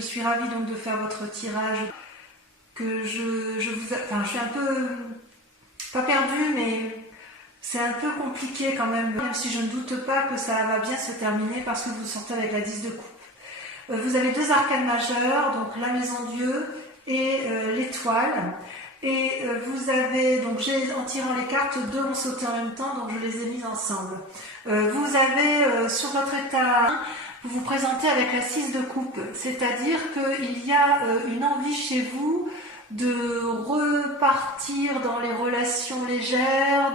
je suis ravie donc de faire votre tirage. Que je suis un peu, pas perdue, mais c'est un peu compliqué quand même si je ne doute pas que ça va bien se terminer parce que vous sortez avec la 10 de coupe. Vous avez deux arcanes majeures, donc la maison Dieu et l'étoile. Et vous avez, donc en tirant les cartes, deux ont sauté en même temps, donc je les ai mises ensemble. Vous avez sur votre état, vous vous présentez avec la 6 de coupe, c'est-à-dire qu'il y a une envie chez vous de repartir dans les relations légères,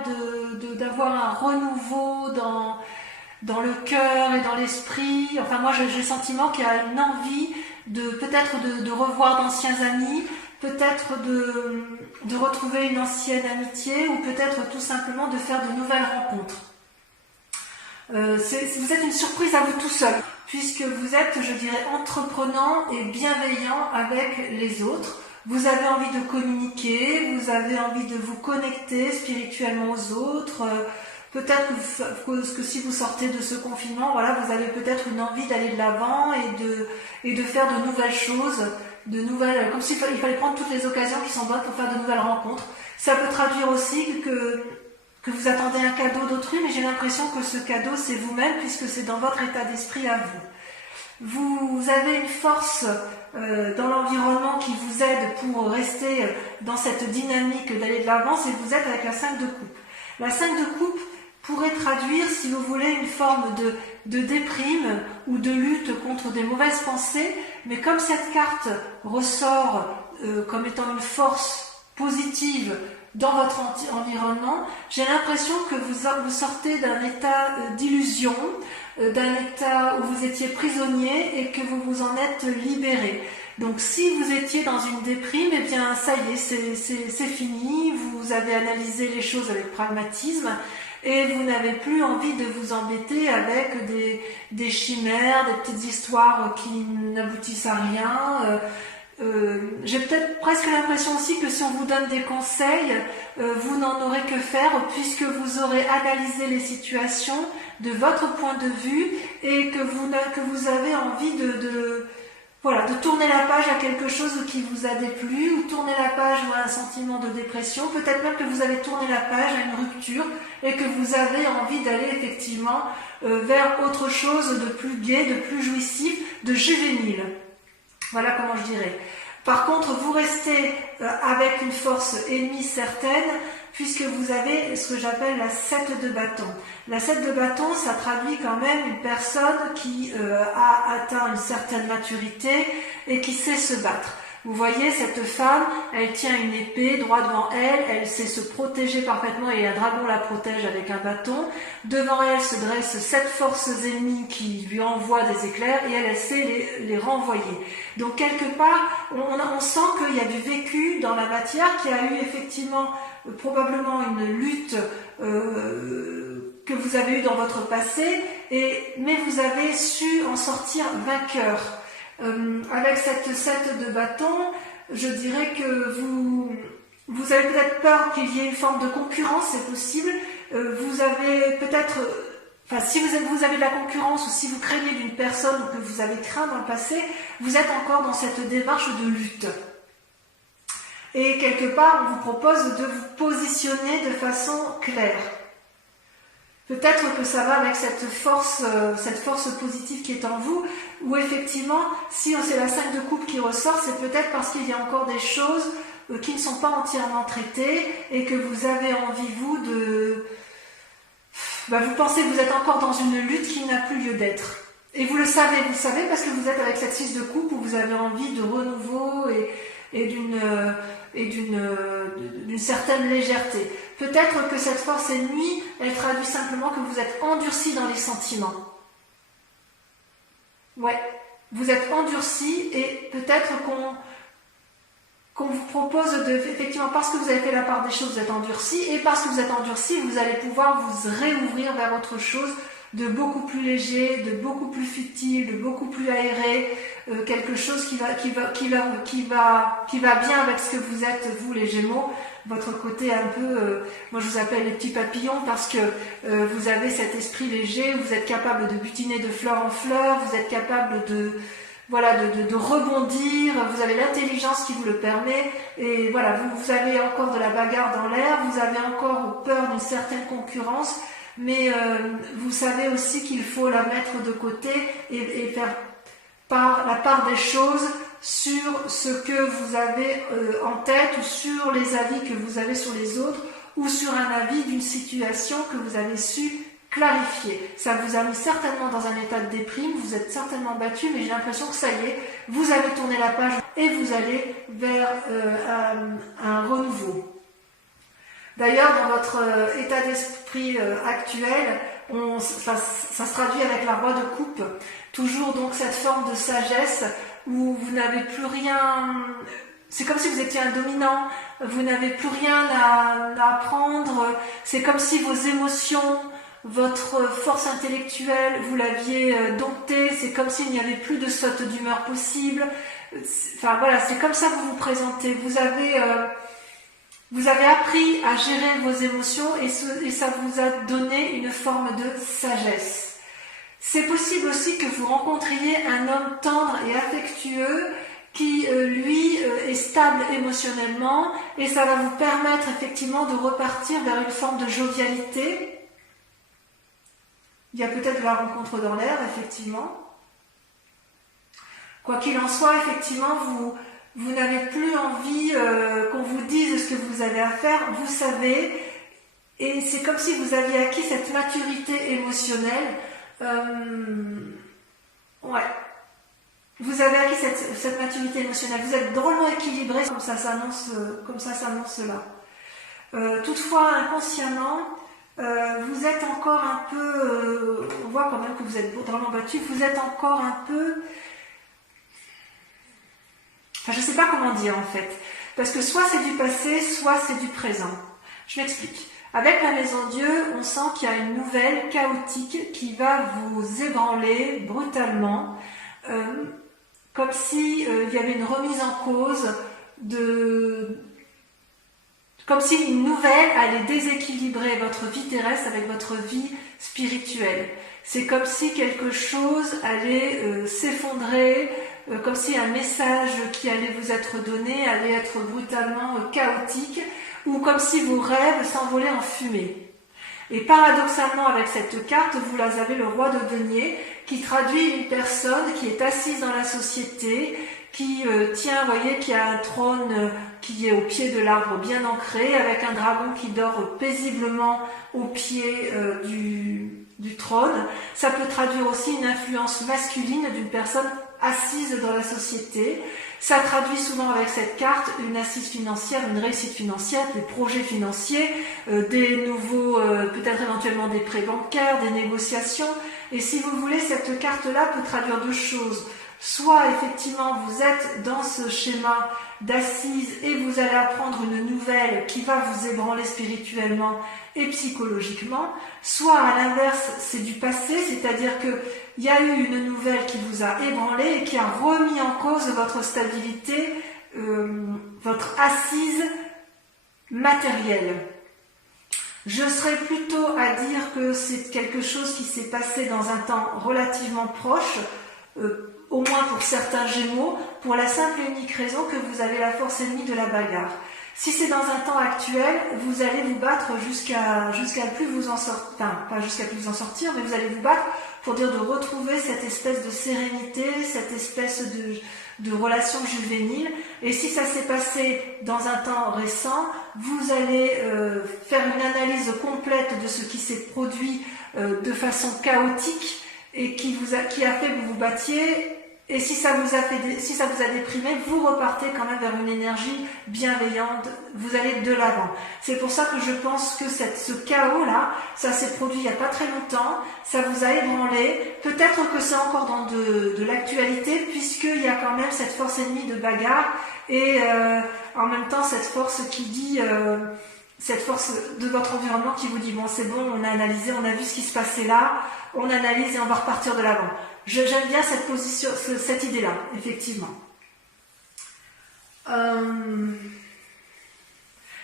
d'avoir un renouveau dans le cœur et dans l'esprit. Enfin, moi, j'ai le sentiment qu'il y a une envie peut-être de revoir d'anciens amis, peut-être de retrouver une ancienne amitié, ou peut-être tout simplement de faire de nouvelles rencontres. Vous êtes une surprise à vous tout seul, puisque vous êtes, je dirais, entreprenant et bienveillant avec les autres. Vous avez envie de communiquer, vous avez envie de vous connecter spirituellement aux autres. Peut-être que si vous sortez de ce confinement, voilà, vous avez peut-être une envie d'aller de l'avant et de faire de nouvelles choses, comme s'il fallait prendre toutes les occasions qui sont bonnes pour faire de nouvelles rencontres. Ça peut traduire aussi que vous attendez un cadeau d'autrui, mais j'ai l'impression que ce cadeau c'est vous-même, puisque c'est dans votre état d'esprit à vous. Vous avez une force dans l'environnement qui vous aide pour rester dans cette dynamique d'aller de l'avant, et vous êtes avec la 5 de coupe. La 5 de coupe pourrait traduire, si vous voulez, une forme de déprime ou de lutte contre des mauvaises pensées, mais comme cette carte ressort comme étant une force positive dans votre environnement, j'ai l'impression que vous sortez d'un état d'illusion, d'un état où vous étiez prisonnier et que vous vous en êtes libéré. Donc si vous étiez dans une déprime, eh bien ça y est, c'est fini, vous avez analysé les choses avec pragmatisme et vous n'avez plus envie de vous embêter avec des chimères, des petites histoires qui n'aboutissent à rien. J'ai peut-être presque l'impression aussi que si on vous donne des conseils, vous n'en aurez que faire, puisque vous aurez analysé les situations de votre point de vue et que vous avez envie de tourner la page à quelque chose qui vous a déplu, ou tourner la page à un sentiment de dépression, peut-être même que vous avez tourné la page à une rupture et que vous avez envie d'aller effectivement vers autre chose de plus gai, de plus jouissif, de juvénile. Voilà comment je dirais. Par contre, vous restez avec une force ennemie certaine, puisque vous avez ce que j'appelle la 7 de bâton. La 7 de bâton, ça traduit quand même une personne qui a atteint une certaine maturité et qui sait se battre. Vous voyez, cette femme, elle tient une épée droit devant elle, elle sait se protéger parfaitement et un dragon la protège avec un bâton. Devant elle se dressent 7 forces ennemies qui lui envoient des éclairs et elle sait les renvoyer. Donc quelque part, on sent qu'il y a du vécu dans la matière, qu'il y a eu effectivement probablement une lutte que vous avez eue dans votre passé, mais vous avez su en sortir vainqueur. Avec cette 7 de bâton, je dirais que vous avez peut-être peur qu'il y ait une forme de concurrence, c'est possible. Vous avez peut-être, si vous avez de la concurrence, ou si vous craignez d'une personne que vous avez craint dans le passé, vous êtes encore dans cette démarche de lutte. Et quelque part, on vous propose de vous positionner de façon claire. Peut-être que ça va avec cette force positive qui est en vous, où effectivement, si c'est la 5 de coupe qui ressort, c'est peut-être parce qu'il y a encore des choses qui ne sont pas entièrement traitées et que vous avez envie, vous, vous pensez que vous êtes encore dans une lutte qui n'a plus lieu d'être. Et vous le savez parce que vous êtes avec cette 6 de coupe où vous avez envie de renouveau et d'une certaine légèreté. Peut-être que cette force ennemie, elle traduit simplement que vous êtes endurci dans les sentiments. Ouais, vous êtes endurci et peut-être qu'on vous propose effectivement, parce que vous avez fait la part des choses, vous êtes endurci, et parce que vous êtes endurci, vous allez pouvoir vous réouvrir vers autre chose de beaucoup plus léger, de beaucoup plus futile, de beaucoup plus aéré, quelque chose qui va bien avec ce que vous êtes, vous les Gémeaux, votre côté un peu, moi je vous appelle les petits papillons parce que vous avez cet esprit léger, vous êtes capable de butiner de fleur en fleur, vous êtes capable voilà, de rebondir, vous avez l'intelligence qui vous le permet, et voilà, vous avez encore de la bagarre dans l'air, vous avez encore peur d'une certaine concurrence, mais vous savez aussi qu'il faut la mettre de côté et faire la part des choses sur ce que vous avez en tête, ou sur les avis que vous avez sur les autres, ou sur un avis d'une situation que vous avez su clarifier. Ça vous a mis certainement dans un état de déprime, vous êtes certainement battu, mais j'ai l'impression que ça y est, vous avez tourné la page et vous allez vers un renouveau. D'ailleurs, dans votre état d'esprit actuel, ça se traduit avec la roi de coupe, toujours donc cette forme de sagesse où vous n'avez plus rien, c'est comme si vous étiez un dominant, vous n'avez plus rien à apprendre, c'est comme si vos émotions, votre force intellectuelle, vous l'aviez domptée, c'est comme s'il n'y avait plus de saute d'humeur possible. Enfin voilà, c'est comme ça que vous vous présentez. Vous avez appris à gérer vos émotions et ça vous a donné une forme de sagesse. C'est possible aussi que vous rencontriez un homme tendre et affectueux qui, lui, est stable émotionnellement, et ça va vous permettre effectivement de repartir vers une forme de jovialité. Il y a peut-être de la rencontre dans l'air, effectivement. Quoi qu'il en soit, effectivement, vous n'avez plus envie qu'on vous dise ce que vous avez à faire, vous savez, et c'est comme si vous aviez acquis cette maturité émotionnelle. Ouais. Vous avez acquis cette maturité émotionnelle, vous êtes drôlement équilibré, comme ça s'annonce là. Toutefois, inconsciemment, vous êtes encore un peu, on voit quand même que vous êtes drôlement battu, vous êtes encore un peu, enfin je ne sais pas comment dire en fait, parce que soit c'est du passé, soit c'est du présent. Je m'explique. Avec la Maison Dieu, on sent qu'il y a une nouvelle chaotique qui va vous ébranler brutalement, comme si il y avait une remise en cause comme si une nouvelle allait déséquilibrer votre vie terrestre avec votre vie spirituelle. C'est comme si quelque chose allait s'effondrer, comme si un message qui allait vous être donné allait être brutalement chaotique, ou comme si vos rêves s'envolaient en fumée. Et paradoxalement, avec cette carte, vous avez le roi de denier, qui traduit une personne qui est assise dans la société, qui tient, vous voyez, qui a un trône qui est au pied de l'arbre bien ancré, avec un dragon qui dort paisiblement au pied du trône. Ça peut traduire aussi une influence masculine d'une personne assise dans la société. Ça traduit souvent avec cette carte une assise financière, une réussite financière, des projets financiers, des nouveaux, peut-être éventuellement des prêts bancaires, des négociations. Et si vous voulez, cette carte-là peut traduire deux choses. Soit effectivement vous êtes dans ce schéma d'assise et vous allez apprendre une nouvelle qui va vous ébranler spirituellement et psychologiquement, soit à l'inverse c'est du passé, c'est-à-dire qu'il y a eu une nouvelle qui vous a ébranlé et qui a remis en cause votre stabilité, votre assise matérielle. Je serais plutôt à dire que c'est quelque chose qui s'est passé dans un temps relativement proche, au moins pour certains Gémeaux, pour la simple et unique raison que vous avez la force ennemie de la bagarre. Si c'est dans un temps actuel, vous allez vous battre jusqu'à plus vous en sortir, enfin pas jusqu'à plus vous en sortir, mais vous allez vous battre pour dire de retrouver cette espèce de sérénité, cette espèce de relation juvénile. Et si ça s'est passé dans un temps récent, vous allez faire une analyse complète de ce qui s'est produit de façon chaotique et qui a fait que vous vous battiez. Et si ça vous a déprimé, vous repartez quand même vers une énergie bienveillante, vous allez de l'avant. C'est pour ça que je pense que ce chaos-là, ça s'est produit il n'y a pas très longtemps, ça vous a ébranlé, peut-être que c'est encore dans de l'actualité, puisqu'il y a quand même cette force ennemie de bagarre, et en même temps cette force qui dit, cette force de votre environnement qui vous dit, bon c'est bon, on a analysé, on a vu ce qui se passait là, on analyse et on va repartir de l'avant. J'aime bien cette position, cette idée-là, effectivement.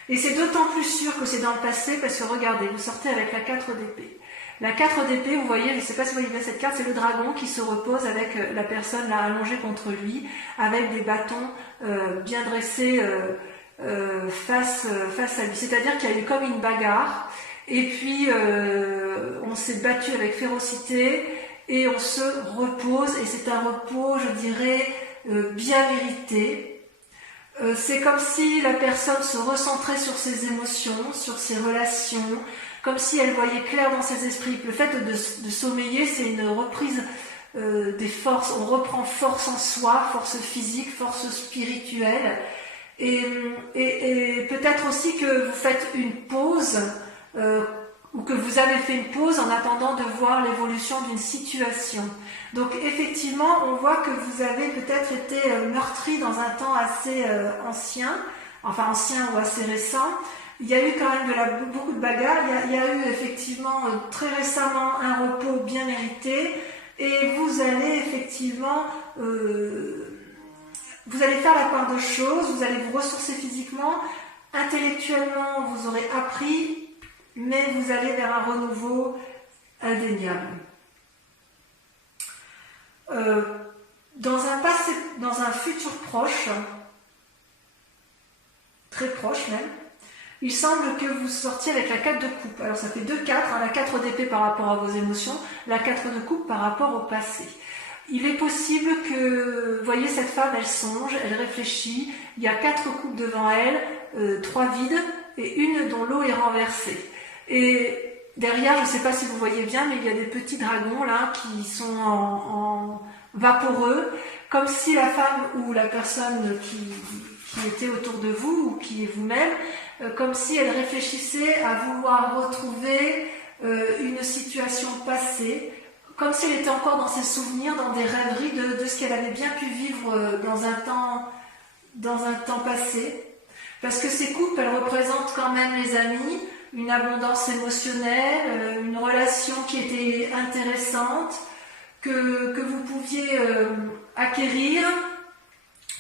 Et c'est d'autant plus sûr que c'est dans le passé, parce que regardez, vous sortez avec la 4 d'épée. La 4 d'épée, vous voyez, je ne sais pas si vous voyez bien cette carte, c'est le dragon qui se repose avec la personne là allongée contre lui, avec des bâtons bien dressés face à lui. C'est-à-dire qu'il y a eu comme une bagarre, et puis on s'est battu avec férocité, et on se repose, et c'est un repos, je dirais, bien mérité. C'est comme si la personne se recentrait sur ses émotions, sur ses relations, comme si elle voyait clair dans ses esprits. Le fait de sommeiller, c'est une reprise des forces. On reprend force en soi, force physique, force spirituelle. Et peut-être aussi que vous faites une pause, ou que vous avez fait une pause en attendant de voir l'évolution d'une situation. Donc effectivement, on voit que vous avez peut-être été meurtri dans un temps assez ancien ou assez récent. Il y a eu quand même beaucoup de bagarres. Il y a eu effectivement très récemment un repos bien mérité, et vous allez effectivement vous allez faire la part de choses, vous allez vous ressourcer physiquement, intellectuellement vous aurez appris, mais vous allez vers un renouveau indéniable. Dans un futur proche, très proche même, il semble que vous sortiez avec la 4 de coupe. Alors ça fait 2-4, la 4 d'épée par rapport à vos émotions, la 4 de coupe par rapport au passé. Il est possible que, vous voyez, cette femme, elle songe, elle réfléchit, il y a 4 coupes devant elle, 3 vides, et une dont l'eau est renversée. Et derrière, je ne sais pas si vous voyez bien, mais il y a des petits dragons là qui sont en vaporeux, comme si la femme ou la personne qui était autour de vous, ou qui est vous-même, comme si elle réfléchissait à vouloir retrouver une situation passée, comme si elle était encore dans ses souvenirs, dans des rêveries de ce qu'elle avait bien pu vivre dans un temps passé. Parce que ces coupes, elles représentent quand même les amis, une abondance émotionnelle, une relation qui était intéressante, que vous pouviez acquérir.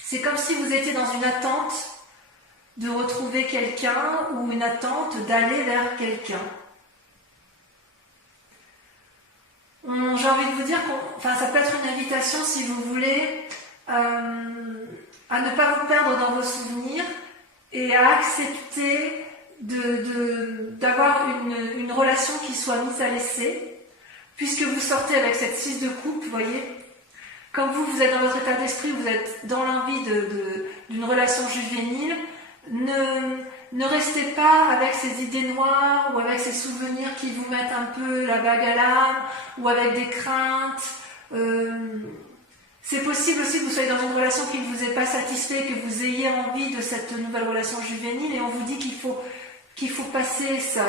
C'est comme si vous étiez dans une attente de retrouver quelqu'un, ou une attente d'aller vers quelqu'un. J'ai envie de vous dire ça peut être une invitation, si vous voulez, à ne pas vous perdre dans vos souvenirs, et à accepter d'avoir une relation qui soit mise à l'essai, puisque vous sortez avec cette 6 de coupe, vous voyez. Comme vous êtes dans votre état d'esprit, vous êtes dans l'envie d'une relation juvénile, ne restez pas avec ces idées noires, ou avec ces souvenirs qui vous mettent un peu la bague à l'âme, ou avec des craintes. C'est possible aussi que vous soyez dans une relation qui ne vous ait pas satisfait, que vous ayez envie de cette nouvelle relation juvénile, et on vous dit qu'il faut passer ça,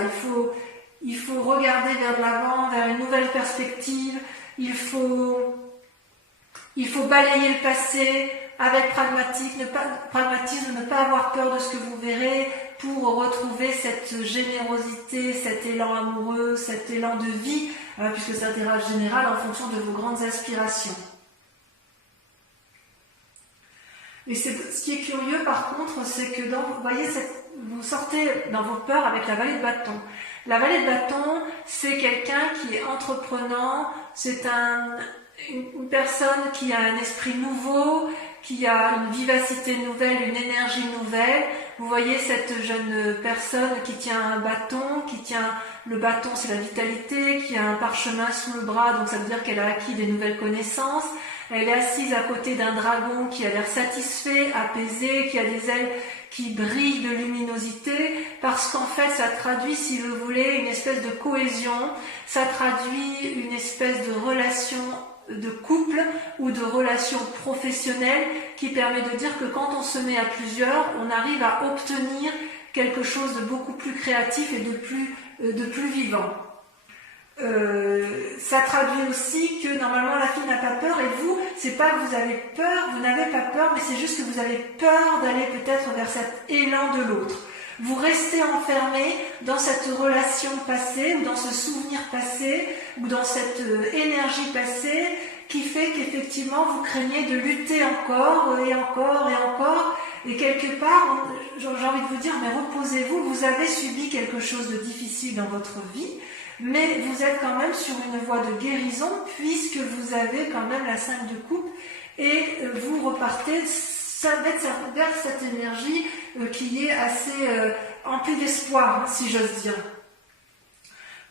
il faut regarder vers l'avant, vers une nouvelle perspective, il faut balayer le passé avec pragmatisme, ne pas avoir peur de ce que vous verrez, pour retrouver cette générosité, cet élan amoureux, cet élan de vie, puisque c'est un tirage général en fonction de vos grandes aspirations. Et ce qui est curieux par contre, c'est que vous voyez, vous sortez dans vos peurs avec la vallée de bâton. La vallée de bâton, c'est quelqu'un qui est entreprenant, c'est une personne qui a un esprit nouveau, qui a une vivacité nouvelle, une énergie nouvelle. Vous voyez cette jeune personne qui tient un bâton, le bâton c'est la vitalité, qui a un parchemin sous le bras, donc ça veut dire qu'elle a acquis des nouvelles connaissances. Elle est assise à côté d'un dragon qui a l'air satisfait, apaisé, qui a des ailes qui brillent de luminosité, parce qu'en fait ça traduit, si vous voulez, une espèce de cohésion, ça traduit une espèce de relation de couple ou de relation professionnelle qui permet de dire que quand on se met à plusieurs, on arrive à obtenir quelque chose de beaucoup plus créatif et de plus vivant. Ça traduit aussi que normalement la fille n'a pas peur, et vous, c'est pas que vous avez peur, vous n'avez pas peur, mais c'est juste que vous avez peur d'aller peut-être vers cet élan de l'autre. Vous restez enfermé dans cette relation passée, ou dans ce souvenir passé, ou dans cette énergie passée, qui fait qu'effectivement vous craignez de lutter encore et encore et encore, et quelque part, j'ai envie de vous dire, mais reposez-vous, vous avez subi quelque chose de difficile dans votre vie, mais vous êtes quand même sur une voie de guérison puisque vous avez quand même la 5 de coupe et vous repartez vers cette énergie qui est assez emplie d'espoir, si j'ose dire.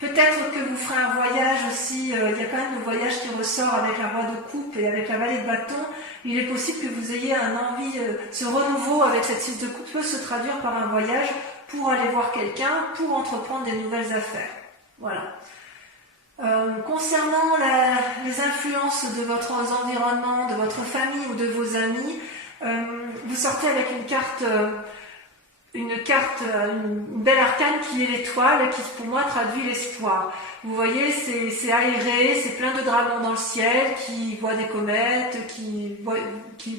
Peut-être que vous ferez un voyage aussi, il y a quand même le voyage qui ressort avec la roi de coupe et avec la vallée de bâton. Il est possible que vous ayez un envie, ce renouveau avec cette 6 de coupe peut se traduire par un voyage pour aller voir quelqu'un, pour entreprendre des nouvelles affaires. Voilà. Concernant les influences de votre environnement, de votre famille ou de vos amis, vous sortez avec une belle arcane qui est l'étoile, qui pour moi traduit l'espoir. Vous voyez, c'est aéré, c'est plein de dragons dans le ciel qui voient des comètes, qui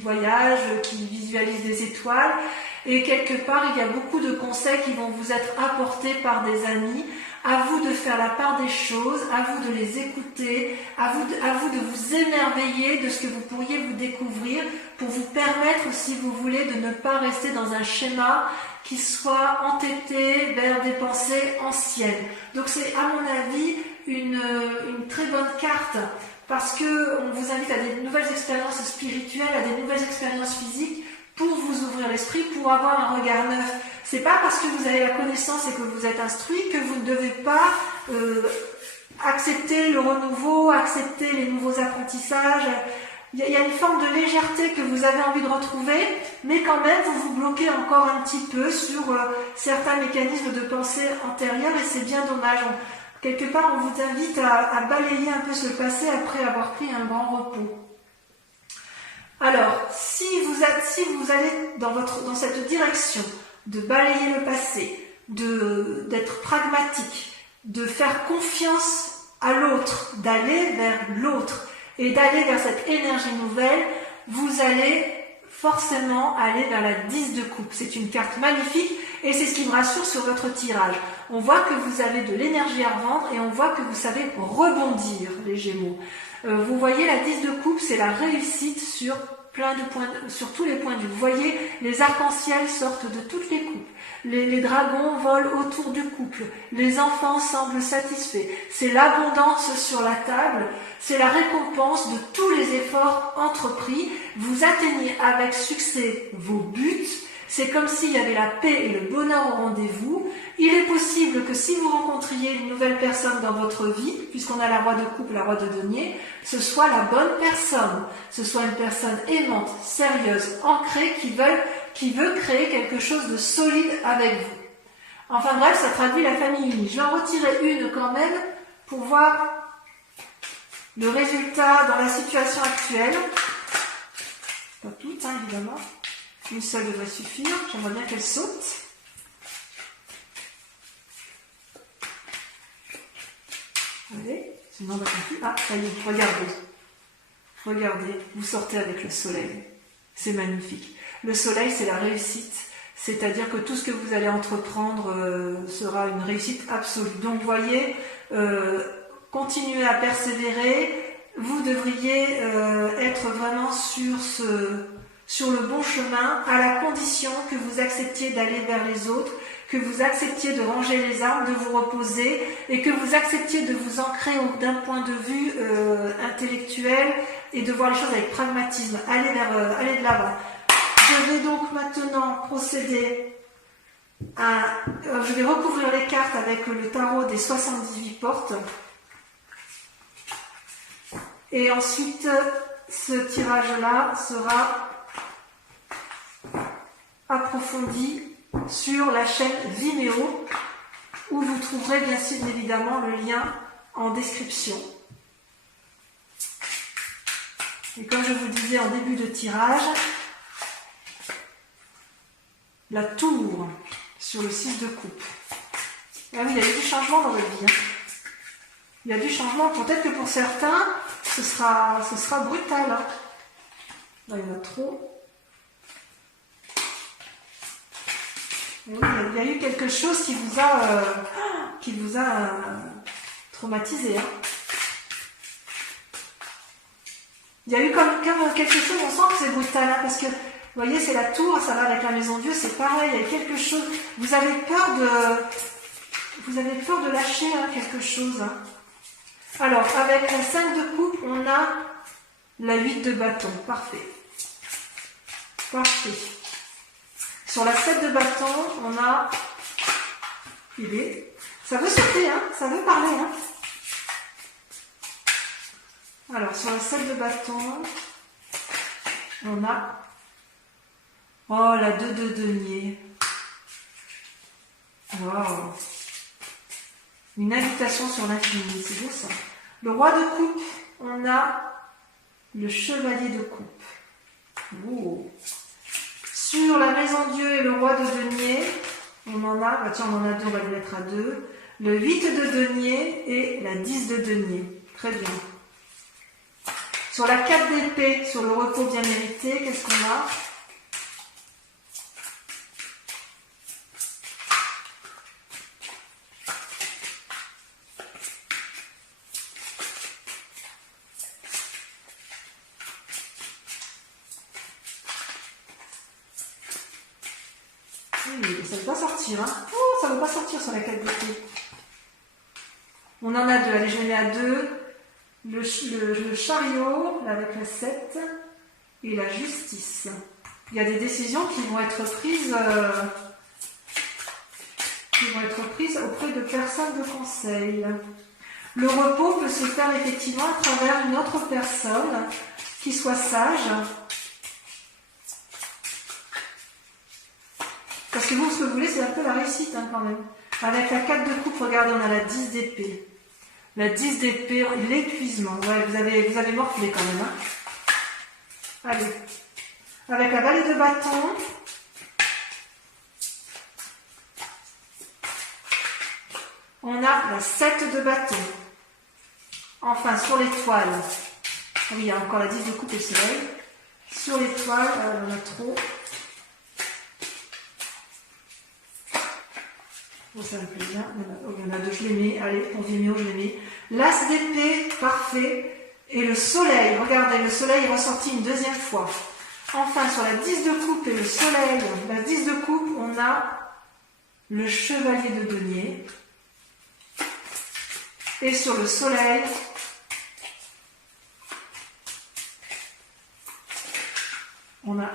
voyagent, qui visualisent des étoiles. Et quelque part, il y a beaucoup de conseils qui vont vous être apportés par des amis. À vous de faire la part des choses, à vous de les écouter, à vous de vous émerveiller de ce que vous pourriez vous découvrir pour vous permettre, si vous voulez, de ne pas rester dans un schéma qui soit entêté vers des pensées anciennes. Donc c'est, à mon avis, une très bonne carte parce que on vous invite à des nouvelles expériences spirituelles, à des nouvelles expériences physiques pour vous ouvrir l'esprit, pour avoir un regard neuf. C'est pas parce que vous avez la connaissance et que vous êtes instruit que vous ne devez pas accepter le renouveau, accepter les nouveaux apprentissages. Il y a une forme de légèreté que vous avez envie de retrouver, mais quand même vous vous bloquez encore un petit peu sur certains mécanismes de pensée antérieurs et c'est bien dommage. Quelque part, on vous invite à balayer un peu ce passé après avoir pris un grand repos. Alors, si vous allez dans cette direction de balayer le passé, d'être pragmatique, de faire confiance à l'autre, d'aller vers l'autre et d'aller vers cette énergie nouvelle, vous allez forcément aller vers la 10 de coupe. C'est une carte magnifique et c'est ce qui me rassure sur votre tirage. On voit que vous avez de l'énergie à revendre et on voit que vous savez rebondir, les Gémeaux. Vous voyez, la 10 de coupe, c'est la réussite sur sur tous les points de vue. Vous voyez, les arcs-en-ciel sortent de toutes les coupes. Les dragons volent autour du couple. Les enfants semblent satisfaits. C'est l'abondance sur la table. C'est la récompense de tous les efforts entrepris. Vous atteignez avec succès vos buts. C'est comme s'il y avait la paix et le bonheur au rendez-vous. Il est possible que si vous rencontriez une nouvelle personne dans votre vie, puisqu'on a la roi de coupe, la roi de denier, ce soit la bonne personne, ce soit une personne aimante, sérieuse, ancrée, qui veut créer quelque chose de solide avec vous. Enfin bref, ça traduit la famille unie. Je vais en retirer une quand même pour voir le résultat dans la situation actuelle. Pas toutes, hein, évidemment. Une seule devrait suffire. J'aimerais bien qu'elle saute. Allez, sinon on va continuer. Ah, ça y est, regardez. Regardez, vous sortez avec le soleil. C'est magnifique. Le soleil, c'est la réussite. C'est-à-dire que tout ce que vous allez entreprendre sera une réussite absolue. Donc, vous voyez, continuez à persévérer. Vous devriez être vraiment sur le bon chemin, à la condition que vous acceptiez d'aller vers les autres, que vous acceptiez de ranger les armes, de vous reposer, et que vous acceptiez de vous ancrer d'un point de vue intellectuel et de voir les choses avec pragmatisme. Allez de l'avant. Je vais donc maintenant procéder je vais recouvrir les cartes avec le tarot des 78 portes. Et ensuite, ce tirage-là sera approfondi sur la chaîne Vimeo, où vous trouverez bien évidemment le lien en description. Et comme je vous le disais en début de tirage, la tour sur le 6 de coupe. Ah oui, il y a eu du changement dans votre vie. Hein. Il y a du changement. Peut-être que pour certains, ce sera brutal. Hein. Là, il y en a trop. Et oui, il y a eu quelque chose qui vous a traumatisé. Hein. Il y a eu comme quelque chose, on sent que c'est brutal, hein, parce que, vous voyez, c'est la tour, ça va avec la maison Dieu, c'est pareil, il y a quelque chose, vous avez peur vous avez peur de lâcher quelque chose. Alors, avec la 5 de coupe, on a la 8 de bâton. Parfait. Parfait. Sur la 7 de bâton, on a... Ça veut sauter, ça veut parler. Alors, sur la 7 de bâton, on a... Oh, la 2 de denier. Wow. Une invitation sur l'infini, c'est beau ça. Le roi de coupe, on a le chevalier de coupe. Oh. Sur la maison Dieu et le roi de denier, on en a, tiens, on en a deux, on va les mettre à deux. Le 8 de denier et la 10 de denier. Très bien. Sur la 4 d'épée, sur le repos bien mérité, qu'est-ce qu'on a? Oui, ça ne veut pas sortir. Oh, ça ne veut pas sortir sur la 4 d'épée. On en a deux. Allez, je mets à 2. Le chariot, avec la 7, et la justice. Il y a des décisions qui vont être prises, auprès de personnes de conseil. Le repos peut se faire effectivement à travers une autre personne qui soit sage. Parce que vous, ce que vous voulez, c'est un peu la réussite quand même. Avec la 4 de coupe, regardez, on a la 10 d'épée. La 10 d'épée, l'épuisement. Ouais, vous avez morflé quand même. Allez. Avec la vallée de bâton. On a la 7 de bâton. Enfin, sur l'étoile. Oui, il y a encore la 10 de coupe et le soleil. Sur l'étoile, on a trop. Oh, ça me plaît bien. Il y en a deux, je les mets. Allez, pour Vimeo, je les mets. L'as d'épée, parfait. Et le soleil, regardez, le soleil est ressorti une deuxième fois. Enfin, sur la 10 de coupe et le soleil, la 10 de coupe, on a le chevalier de denier. Et sur le soleil, on a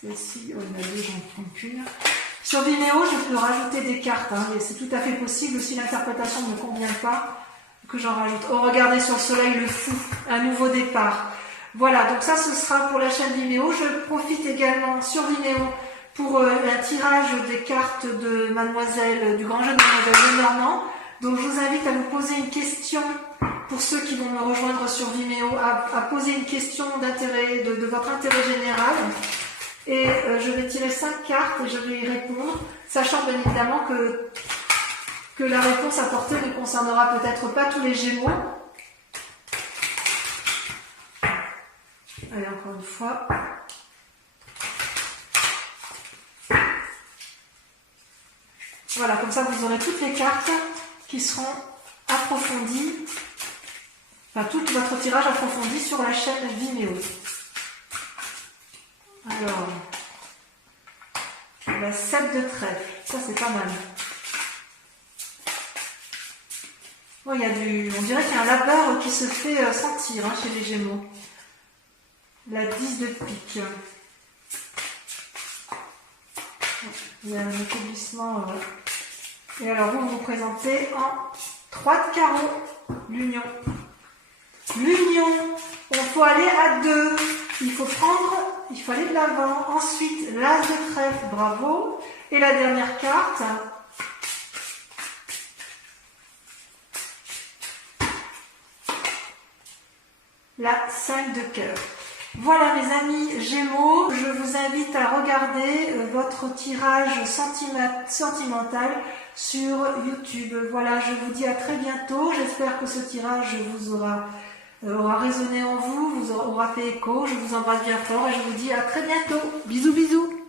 celle-ci, on a deux, j'en prends qu'une. Sur Vimeo, je peux rajouter des cartes, et c'est tout à fait possible si l'interprétation ne me convient pas, que j'en rajoute. Oh, regardez sur le soleil, le fou, un nouveau départ. Voilà, donc ça, ce sera pour la chaîne Vimeo. Je profite également sur Vimeo pour un tirage des cartes de Mademoiselle, du grand jeu de Mademoiselle Lenormand. Donc, je vous invite à vous poser une question, pour ceux qui vont me rejoindre sur Vimeo, à poser une question d'intérêt, de votre intérêt général. Et je vais tirer 5 cartes et je vais y répondre, sachant bien évidemment que la réponse apportée ne concernera peut-être pas tous les Gémeaux. Allez, encore une fois. Voilà, comme ça vous aurez toutes les cartes qui seront approfondies, enfin tout votre tirage approfondi sur la chaîne Vimeo. Alors, la 7 de trèfle, ça c'est pas mal. Oh, on dirait qu'il y a un labeur qui se fait sentir chez les Gémeaux. La 10 de pique. Il y a un établissement. Et alors vous vous présentez en 3 de carreau, l'union. L'union, il faut aller à 2. Il faut aller de l'avant. Ensuite, l'as de trèfle, bravo. Et la dernière carte. La 5 de cœur. Voilà mes amis Gémeaux, je vous invite à regarder votre tirage sentimental sur YouTube. Voilà, je vous dis à très bientôt. J'espère que ce tirage vous aura résonné en vous, vous aura fait écho. Je vous embrasse bien fort et je vous dis à très bientôt. Bisous bisous.